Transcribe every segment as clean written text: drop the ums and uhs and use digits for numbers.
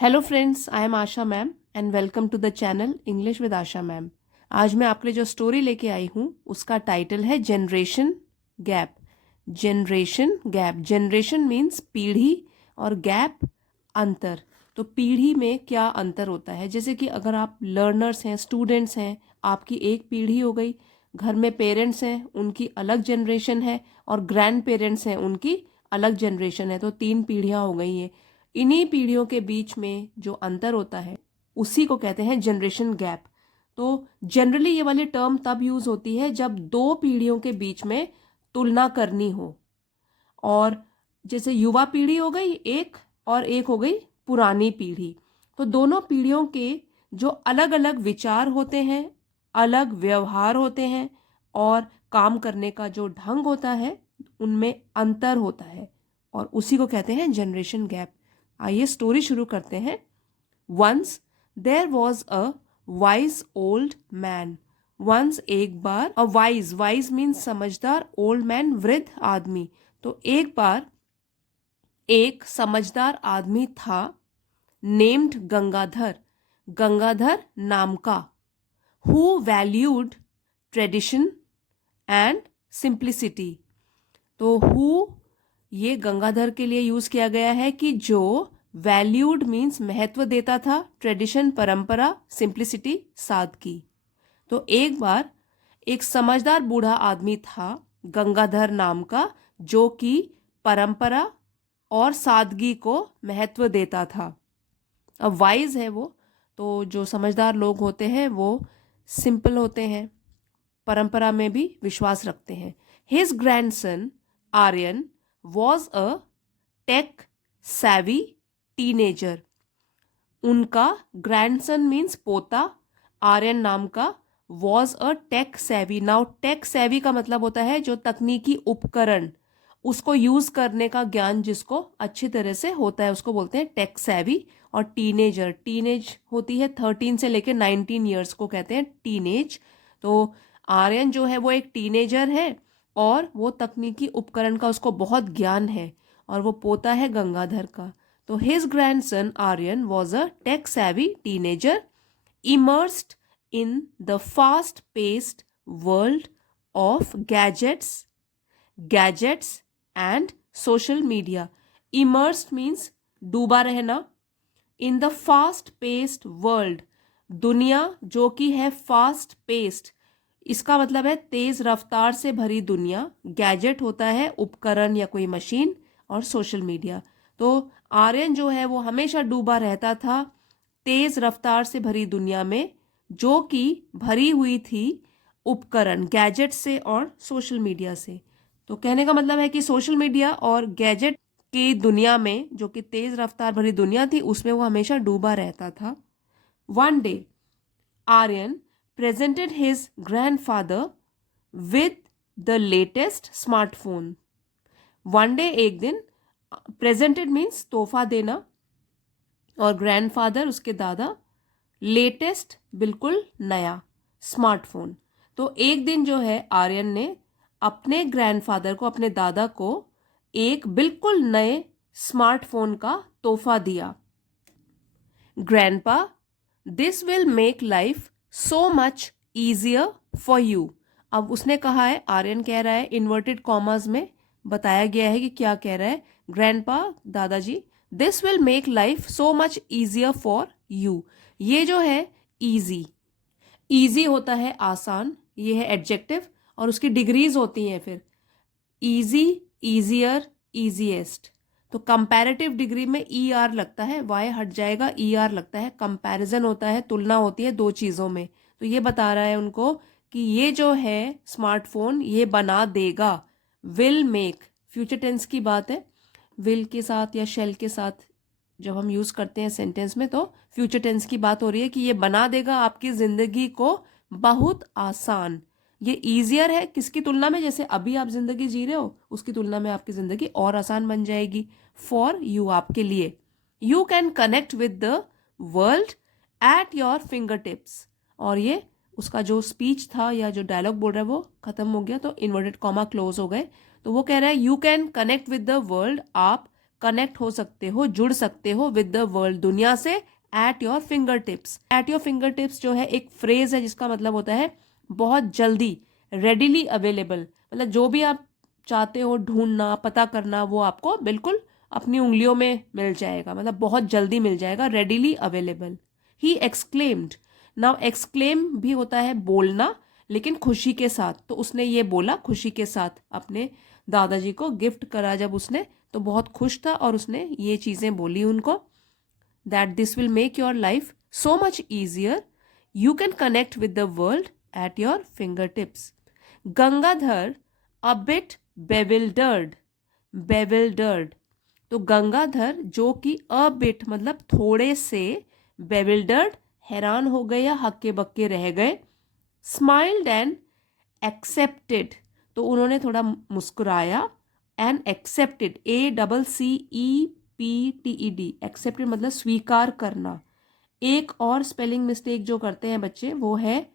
Hello friends, I am Asha ma'am and welcome to the channel English with Asha ma'am. आज मैं आपके लिए जो स्टोरी लेके आई हूँ उसका टाइटल है generation gap. Generation gap, generation means पीढ़ी और गैप अंतर। तो पीढ़ी में क्या अंतर होता है, जैसे कि अगर आप लर्नर्स हैं, स्टूडेंट्स हैं, आपकी एक पीढ़ी हो गई। घर में पेरेंट्स हैं, उनकी अलग जनरेशन है, और ग्रैंड पेरेंट्स हैं, उनकी अलग जनरेशन है। तो 3 पीढ़ियाँ हो गई हैं। इन्हीं पीढ़ियों के बीच में जो अंतर होता है उसी को कहते हैं जनरेशन गैप। तो जनरली ये वाली टर्म तब यूज होती है जब 2 पीढ़ियों के बीच में तुलना करनी हो। और जैसे युवा पीढ़ी हो गई एक, और एक हो गई पुरानी पीढ़ी। तो दोनों पीढ़ियों के जो अलग अलग विचार होते हैं, अलग व्यवहार होते हैं, और काम करने का जो ढंग होता है उनमें अंतर होता है, और उसी को कहते हैं जनरेशन गैप। आइए स्टोरी शुरू करते हैं। Once there was a wise old man. Once एक बार, अ वाइज, वाइज मीन्स समझदार, ओल्ड मैन वृद्ध आदमी। तो एक बार एक समझदार आदमी था, नेम्ड गंगाधर, गंगाधर नाम का, who valued tradition and simplicity. तो हु ये गंगाधर के लिए यूज किया गया है कि जो वैल्यूड मीन्स महत्व देता था, ट्रेडिशन परंपरा, सिंप्लिसिटी सादगी। तो एक बार एक समझदार बूढ़ा आदमी था गंगाधर नाम का, जो कि परंपरा और सादगी को महत्व देता था। अब वाइज है वो, तो जो समझदार लोग होते हैं वो सिंपल होते हैं, परंपरा में भी विश्वास रखते हैं। His grandson Aryan was a tech savvy teenager. उनका ग्रैंडसन मीन्स पोता, आर्यन नाम का, was a tech savvy। Now tech savvy का मतलब होता है जो तकनीकी उपकरण, उसको यूज करने का ज्ञान जिसको अच्छी तरह से होता है उसको बोलते हैं टेक savvy। और टीनेजर, टीनेज होती है 13 से लेकर 19 ईयर्स को कहते हैं टीनेज। तो आर्यन जो है वो एक टीनेजर है, और वो तकनीकी उपकरण का उसको बहुत ज्ञान है, और वो पोता है गंगाधर का। तो his grandson Aryan was a tech savvy teenager, immersed in the fast paced world of gadgets and social media। immersed means डूबा रहना, in the fast paced world, दुनिया जो कि है फास्ट पेस्ड, इसका मतलब है तेज रफ्तार से भरी दुनिया। गैजेट होता है उपकरण या कोई मशीन, और सोशल मीडिया। तो आर्यन जो है वो हमेशा डूबा रहता था तेज रफ्तार से भरी दुनिया में, जो कि भरी हुई थी उपकरण, गैजेट से और सोशल मीडिया से। तो कहने का मतलब है कि सोशल मीडिया और गैजेट की दुनिया में, जो कि तेज रफ्तार भरी दुनिया थी, उसमें वो हमेशा डूबा रहता था। One day Aryan presented his grandfather with the latest smartphone. One day एक दिन, प्रेजेंटेड मीन्स तोहफा देना, और ग्रैंडफादर उसके दादा, लेटेस्ट बिल्कुल नया स्मार्टफोन। तो एक दिन जो है आर्यन ने अपने ग्रैंडफादर को, अपने दादा को, एक बिल्कुल नए स्मार्टफोन का तोहफा दिया। Grandpa, this will make life so much easier for you. अब उसने कहा है, आर्यन कह रहा है, इन्वर्टेड कॉमास में बताया गया है कि क्या कह रहा है। ग्रैंडपा, दादाजी, this will make life so much easier for you. ये जो है ईजी, ईजी होता है आसान, ये है एडजेक्टिव, और उसकी डिग्रीज होती हैं फिर, ईजी, ईजियर, ईजीएस्ट। तो कंपैरेटिव डिग्री में ई आर लगता है, वाई हट जाएगा, ई आर लगता है। कंपैरिजन होता है, तुलना होती है 2 चीज़ों में। तो ये बता रहा है उनको कि ये जो है स्मार्टफोन ये बना देगा। विल मेक, फ्यूचर टेंस की बात है, विल के साथ या शेल के साथ जब हम यूज़ करते हैं सेंटेंस में, तो फ्यूचर टेंस की बात हो रही है कि ये बना देगा आपकी ज़िंदगी को बहुत आसान। ये ईजियर है किसकी तुलना में, जैसे अभी आप जिंदगी जी रहे हो उसकी तुलना में आपकी जिंदगी और आसान बन जाएगी। फॉर यू, आपके लिए। You can connect with the world at your finger tips. और ये उसका जो स्पीच था या जो डायलॉग बोल रहा है वो खत्म हो गया, तो इन्वर्टेड कॉमा क्लोज हो गए। तो वो कह रहा है you can connect with the world, आप कनेक्ट हो सकते हो, जुड़ सकते हो विद द वर्ल्ड, दुनिया से, eight your finger tips. Eight your finger tips जो है एक फ्रेज है जिसका मतलब होता है बहुत जल्दी, रेडिली अवेलेबल, मतलब जो भी आप चाहते हो ढूंढना, पता करना, वो आपको बिल्कुल अपनी उंगलियों में मिल जाएगा, मतलब बहुत जल्दी मिल जाएगा, readily available. He exclaimed. Now exclaim भी होता है बोलना, लेकिन खुशी के साथ, तो उसने ये बोला खुशी के साथ, अपने दादाजी को गिफ्ट करा जब उसने, तो बहुत खुश था और उसने ये चीज़ें बोली उनको, that this will make your life so much easier, you can connect with the world at your fingertips. Gangadhar a bit bewildered. Bewildered, तो गंगाधर जो कि अ बिट मतलब थोड़े से, बेविल्डर्ड हैरान हो गए या हक्के बक्के रह गए, स्माइल्ड एंड एक्सेप्टेड, तो उन्होंने थोड़ा मुस्कुराया, एंड एक्सेप्टेड, ACCEPTED, एक्सेप्टेड मतलब स्वीकार करना। एक और स्पेलिंग मिस्टेक जो करते हैं बच्चे वो है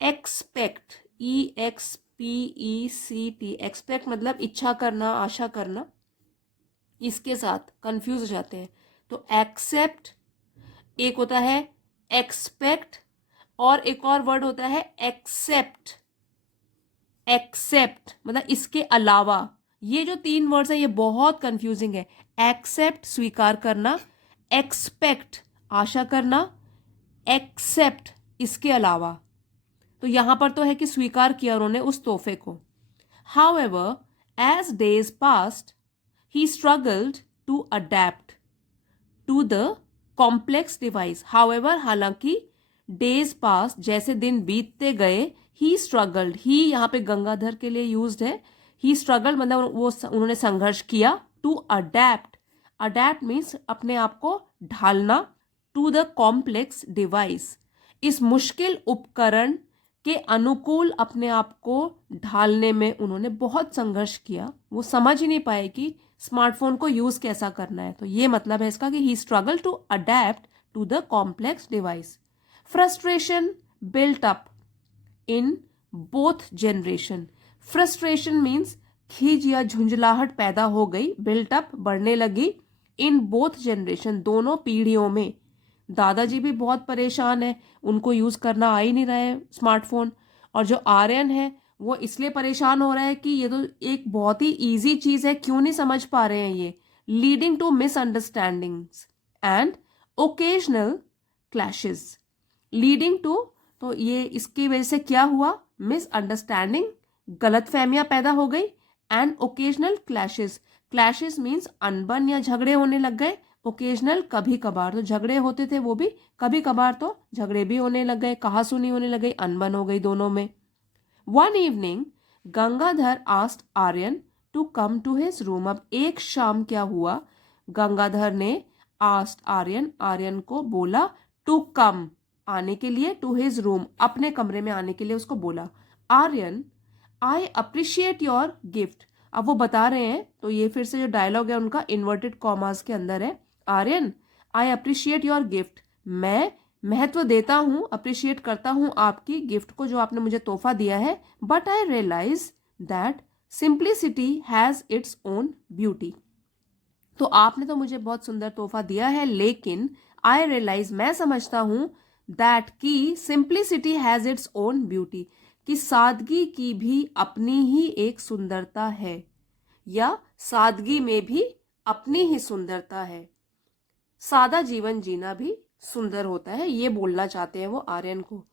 एक्सपेक्ट, EXPECT, एक्सपेक्ट मतलब इच्छा करना, आशा करना, इसके साथ कंफ्यूज हो जाते हैं। तो एक्सेप्ट एक होता है, एक्सपेक्ट, और एक और वर्ड होता है एक्सेप्ट। एक्सेप्ट मतलब इसके अलावा, ये जो 3 वर्ड्स है ये बहुत कंफ्यूजिंग है। एक्सेप्ट स्वीकार करना, एक्सपेक्ट आशा करना, एक्सेप्ट इसके अलावा, तो यहां पर तो है कि स्वीकार किया उन्होंने उस तोहफे को। However, as days passed, he struggled to adapt to the complex device. However, हालांकि days passed जैसे दिन बीतते गए, he struggled, he यहाँ पे गंगाधर के लिए used है, he struggled मतलब वो उन्होंने संघर्ष किया, to adapt, adapt means अपने आप को ढालना, to the complex device, इस मुश्किल उपकरण के अनुकूल अपने आप को ढालने में उन्होंने बहुत संघर्ष किया। वो समझ ही नहीं पाए कि स्मार्टफोन को यूज कैसा करना है, तो ये मतलब है इसका कि he struggle to adapt to the complex device. Frustration built up in both generation. Frustration means खीज या झुंझलाहट पैदा हो गई, बिल्ट अप बढ़ने लगी, इन बोथ जनरेशन दोनों पीढ़ियों में। दादाजी भी बहुत परेशान है, उनको यूज करना आ ही नहीं रहा है स्मार्टफोन, और जो आर्यन है वो इसलिए परेशान हो रहा है कि ये तो एक बहुत ही इजी चीज है, क्यों नहीं समझ पा रहे हैं ये, leading to misunderstandings and occasional clashes. Leading to, तो ये इसकी वजह से क्या हुआ, मिसअंडरस्टैंडिंग, गलतफहमियां पैदा हो गई, and occasional clashes, clashes means अनबन या झगड़े होने लग गए, ओकेजनल कभी कभार, तो झगड़े होते थे वो भी कभी कभार, तो झगड़े भी होने लग गए, कहासुनी होने लग गई, अनबन हो गई दोनों में। One evening Gangadhar asked Aryan to come to his room. अब एक शाम क्या हुआ, गंगाधर ने आस्क्ड आर्यन, आर्यन को बोला, टू कम आने के लिए, टू हिज रूम अपने कमरे में आने के लिए उसको बोला। Aryan I appreciate your gift, अब वो बता रहे हैं, तो ये फिर से जो डायलॉग है उनका इन्वर्टेड कॉमास के अंदर है। Aryan I appreciate your gift, मैं महत्व देता हूं, अप्रिशिएट करता हूं आपकी गिफ्ट को जो आपने मुझे तोहफा दिया है, but I realize that simplicity has its own beauty, तो आपने तो मुझे बहुत सुंदर तोहफा दिया है, लेकिन आई रियलाइज मैं समझता हूं, दैट की simplicity has its own beauty, कि सादगी की भी अपनी ही एक सुंदरता है, या सादगी में भी अपनी ही सुंदरता है, सादा जीवन जीना भी सुंदर होता है, ये बोलना चाहते हैं वो आर्यन को।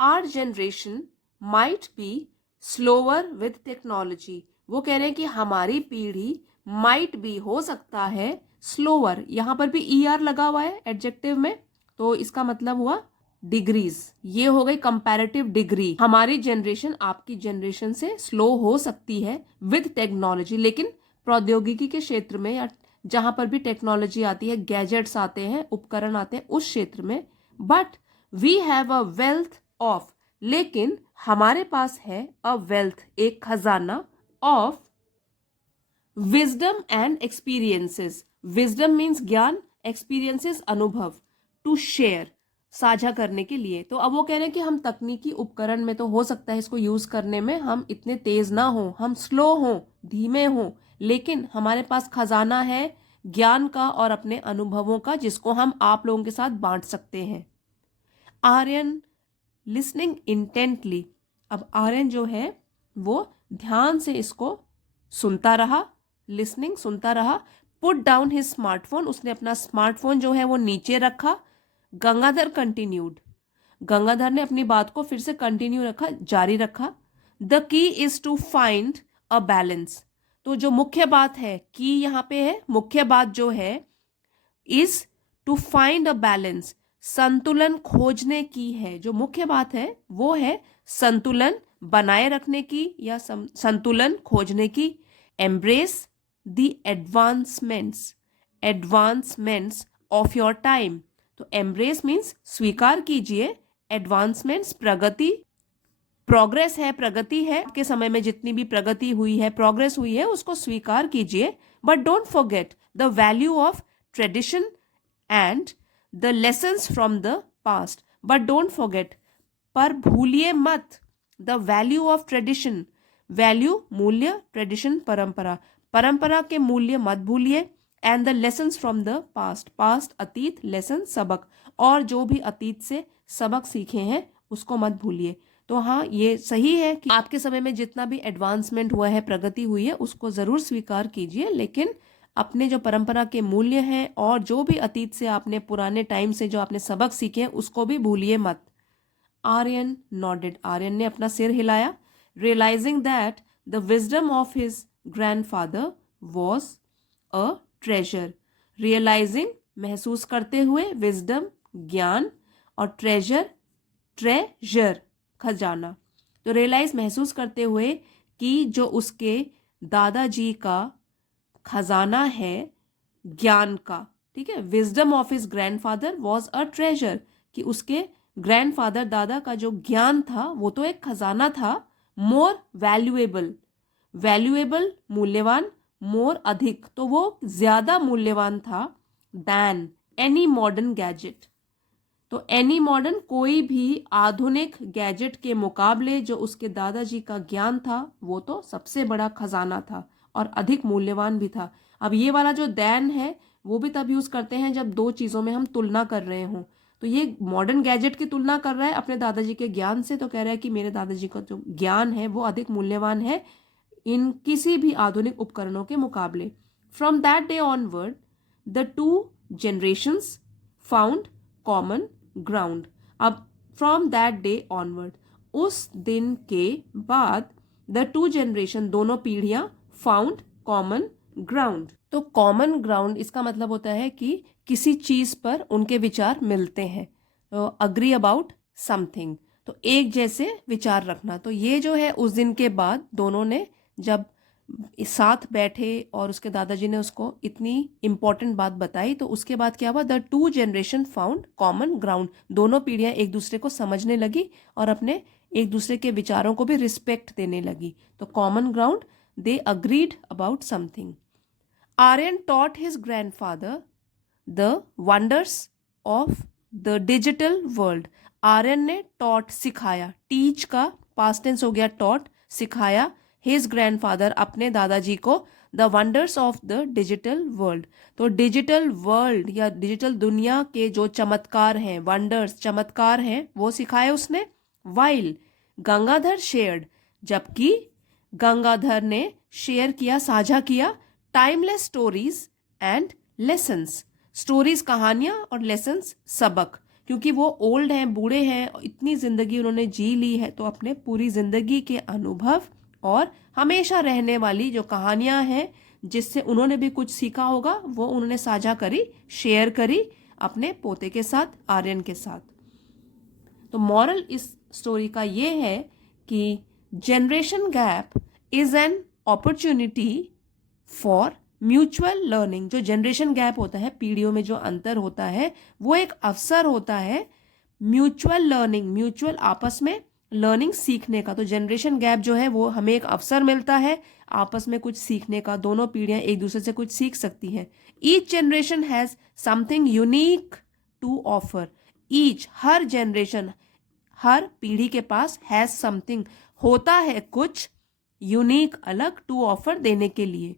Our generation might be slower with technology, वो कह रहे हैं कि हमारी पीढ़ी माइट बी हो सकता है, स्लोअर, यहां पर भी ER लगा हुआ है एडजेक्टिव में, तो इसका मतलब हुआ डिग्रीज, ये हो गई कंपैरेटिव डिग्री, हमारी जनरेशन आपकी जनरेशन से स्लो हो सकती है विद टेक्नोलॉजी, लेकिन प्रौद्योगिकी के क्षेत्र में या जहां पर भी टेक्नोलॉजी आती है, गैजेट्स आते हैं, उपकरण आते हैं, उस क्षेत्र में, but we have a wealth of, लेकिन हमारे पास है अ वेल्थ, एक खजाना, of wisdom and experiences. Wisdom means ज्ञान, एक्सपीरियंसेस अनुभव, टू शेयर साझा करने के लिए। तो अब वो कह रहे हैं कि हम तकनीकी उपकरण में तो हो सकता है इसको यूज करने में हम इतने तेज ना हो, हम स्लो हो, धीमे हो, लेकिन हमारे पास खजाना है ज्ञान का और अपने अनुभवों का, जिसको हम आप लोगों के साथ बांट सकते हैं। आर्यन लिसनिंग इंटेंटली, अब आर्यन जो है वो ध्यान से इसको सुनता रहा, लिसनिंग सुनता रहा। पुट डाउन हिज स्मार्टफोन, उसने अपना स्मार्टफोन जो है वो नीचे रखा। गंगाधर कंटिन्यूड, गंगाधर ने अपनी बात को फिर से कंटिन्यू रखा, जारी रखा। The key is to find a balance, तो जो मुख्य बात है, की यहाँ पे है, मुख्य बात जो है is to find a balance, संतुलन खोजने की है। जो मुख्य बात है वो है संतुलन बनाए रखने की या संतुलन खोजने की। Embrace the advancements, advancements of your time, तो एम्ब्रेस मीन्स स्वीकार कीजिए, एडवांसमेंट्स प्रगति, प्रोग्रेस है, प्रगति है, आपके समय में जितनी भी प्रगति हुई है, प्रोग्रेस हुई है, उसको स्वीकार कीजिए। But don't forget the value of tradition and the lessons from the past, but don't forget, पर भूलिए मत, the value of tradition, value मूल्य, ट्रेडिशन परंपरा, परंपरा के मूल्य मत भूलिए। And the lessons from the past, past अतीत, लेसन सबक, और जो भी अतीत से सबक सीखे हैं उसको मत भूलिए। तो हाँ, ये सही है कि आपके समय में जितना भी एडवांसमेंट हुआ है, प्रगति हुई है, उसको ज़रूर स्वीकार कीजिए, लेकिन अपने जो परंपरा के मूल्य हैं और जो भी अतीत से आपने, पुराने टाइम से जो आपने सबक सीखे हैं, उसको भी भूलिए मत। आर्यन नॉडेड, आर्यन ने अपना सिर हिलाया। Realizing that the wisdom of his grandfather was a treasure, realizing महसूस करते हुए, विजडम ज्ञान, और ट्रेजर ट्रेजर खजाना। तो रियलाइज महसूस करते हुए कि जो उसके दादाजी का खजाना है ज्ञान का, ठीक है, wisdom of his grandfather was a treasure, कि उसके ग्रैंडफादर दादा का जो ज्ञान था वो तो एक खजाना था। मोर वैल्यूएबल, वैल्यूएबल मूल्यवान, मोर अधिक, तो वो ज्यादा मूल्यवान था, दैन एनी मॉडर्न गैजेट, तो एनी मॉडर्न कोई भी आधुनिक गैजेट के मुकाबले जो उसके दादाजी का ज्ञान था वो तो सबसे बड़ा खजाना था और अधिक मूल्यवान भी था। अब ये वाला जो दैन है वो भी तब यूज करते हैं जब दो चीजों में हम तुलना कर रहे हों। तो ये मॉडर्न गैजेट की तुलना कर रहा है अपने दादाजी के ज्ञान से, तो कह रहा है कि मेरे दादाजी का जो ज्ञान है वो अधिक मूल्यवान है इन किसी भी आधुनिक उपकरणों के मुकाबले। From that day onward the two generations found common ground, अब फ्रॉम दैट डे ऑनवर्ड, उस दिन के बाद, द टू जनरेशन दोनों पीढ़ियां, फाउंड कॉमन ग्राउंड, तो कॉमन ग्राउंड इसका मतलब होता है कि किसी चीज पर उनके विचार मिलते हैं, अग्री अबाउट समथिंग, तो एक जैसे विचार रखना। तो ये जो है उस दिन के बाद दोनों ने जब साथ बैठे और उसके दादाजी ने उसको इतनी इंपॉर्टेंट बात बताई, तो उसके बाद क्या हुआ, the two generation found common ground, दोनों पीढ़ियां एक दूसरे को समझने लगी और अपने एक दूसरे के विचारों को भी रिस्पेक्ट देने लगी। तो common ground, they agreed about something. Aryan taught his grandfather the wonders of the digital world, Aryan ने टॉट सिखाया, टीच का पास्ट टेंस हो गया टॉट, सिखाया, हिज ग्रैंडफादर अपने दादाजी को, the wonders of the digital world, तो डिजिटल वर्ल्ड या डिजिटल दुनिया के जो चमत्कार हैं, वंडर्स चमत्कार हैं, वो सिखाए उसने। वाइल गंगाधर शेयर्ड, जबकि गंगाधर ने शेयर किया, साझा किया, timeless stories and lessons, stories कहानियां और लेसन्स सबक, क्योंकि वो ओल्ड हैं, बूढ़े हैं, इतनी जिंदगी उन्होंने जी ली है, तो अपने पूरी जिंदगी के अनुभव और हमेशा रहने वाली जो कहानियां हैं जिससे उन्होंने भी कुछ सीखा होगा वो उन्होंने साझा करी, शेयर करी अपने पोते के साथ, आर्यन के साथ। तो मॉरल इस स्टोरी का ये है कि generation gap is an opportunity for mutual learning, जो जनरेशन गैप होता है, पीढ़ियों में जो अंतर होता है, वो एक अवसर होता है म्यूचुअल लर्निंग, म्यूचुअल आपस में लर्निंग सीखने का। तो जनरेशन गैप जो है वो हमें एक अवसर मिलता है आपस में कुछ सीखने का, दोनों पीढ़ियां एक दूसरे से कुछ सीख सकती हैं। Each generation has something unique to offer, each हर जनरेशन, हर पीढ़ी के पास हैज समथिंग होता है कुछ यूनिक अलग, टू ऑफर देने के लिए,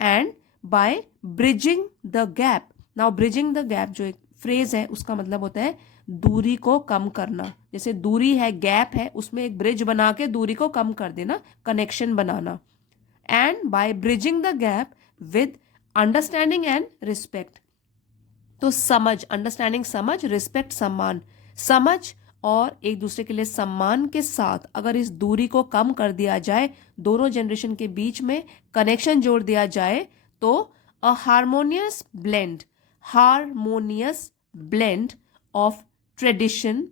and by bridging the gap. Now bridging the gap जो एक फ्रेज है उसका मतलब होता है दूरी को कम करना। जैसे दूरी है, गैप है, उसमें एक ब्रिज बना के दूरी को कम कर देना, कनेक्शन बनाना। And by bridging the gap with understanding and respect. तो समझ, अंडरस्टैंडिंग समझ, रिस्पेक्ट सम्मान, समझ और एक दूसरे के लिए सम्मान के साथ अगर इस दूरी को कम कर दिया जाए, दोनों जनरेशन के बीच में कनेक्शन जोड़ दिया जाए, तो a harmonious blend of tradition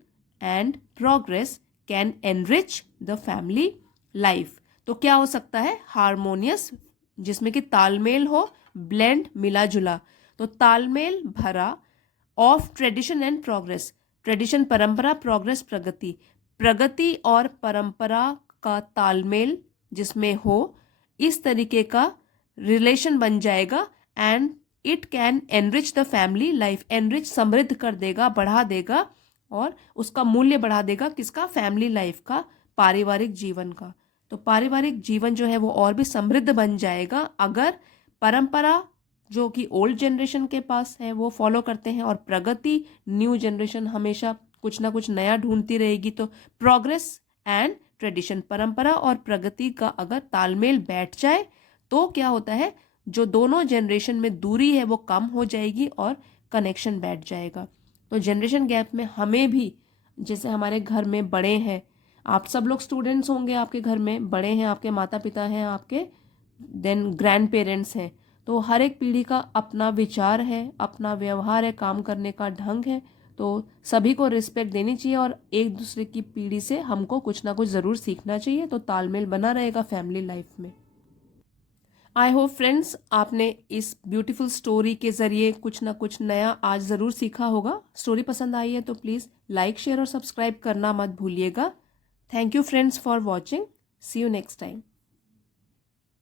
and progress can enrich the family life. तो क्या हो सकता है? हार्मोनियस, जिसमें कि तालमेल हो, ब्लेंड मिला जुला, तो तालमेल भरा, of tradition and progress, tradition परंपरा, प्रोग्रेस प्रगति, प्रगति और परंपरा का तालमेल जिसमें हो, इस तरीके का रिलेशन बन जाएगा। And it can enrich the family life, enrich समृद्ध कर देगा, बढ़ा देगा और उसका मूल्य बढ़ा देगा, किसका? फैमिली लाइफ का, पारिवारिक जीवन का। तो पारिवारिक जीवन जो है वो और भी समृद्ध बन जाएगा अगर परंपरा जो कि ओल्ड जनरेशन के पास है वो फॉलो करते हैं, और प्रगति, न्यू जनरेशन हमेशा कुछ ना कुछ नया ढूंढती रहेगी। तो प्रोग्रेस एंड ट्रेडिशन, परंपरा और प्रगति का अगर तालमेल बैठ जाए तो क्या होता है, जो दोनों जनरेशन में दूरी है वो कम हो जाएगी और कनेक्शन बैठ जाएगा। तो जनरेशन गैप में हमें भी, जैसे हमारे घर में बड़े हैं, आप सब लोग स्टूडेंट्स होंगे, आपके घर में बड़े हैं, आपके माता पिता हैं, आपके देन ग्रैंड पेरेंट्स हैं, तो हर एक पीढ़ी का अपना विचार है, अपना व्यवहार है, काम करने का ढंग है। तो सभी को रिस्पेक्ट देनी चाहिए और एक दूसरे की पीढ़ी से हमको कुछ ना कुछ ज़रूर सीखना चाहिए, तो तालमेल बना रहेगा फैमिली लाइफ में। आई होप फ्रेंड्स आपने इस ब्यूटीफुल स्टोरी के ज़रिए कुछ ना कुछ नया आज ज़रूर सीखा होगा। स्टोरी पसंद आई है तो प्लीज़ लाइक, शेयर और सब्सक्राइब करना मत भूलिएगा। Thank you friends for watching. See you next time.